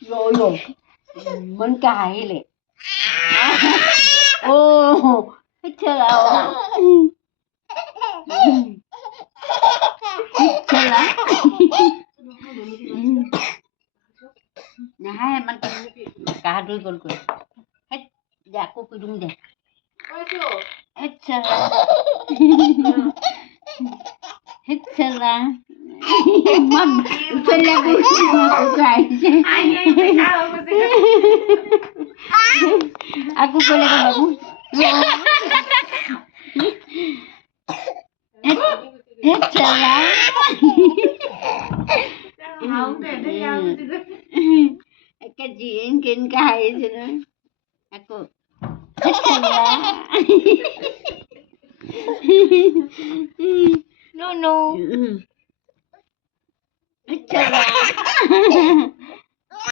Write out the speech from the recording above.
Rồi mình cài lệ. Ô, hết chưa nào? Hết chưa nào? Nah, man kahadul gol ko. Het ja ko ko dum de. Het sala. Het sala. Man, sala ko ko kay. Aku boleh ko bagu. Het sala. Kajiin kaya sila. Ako. No. Chala.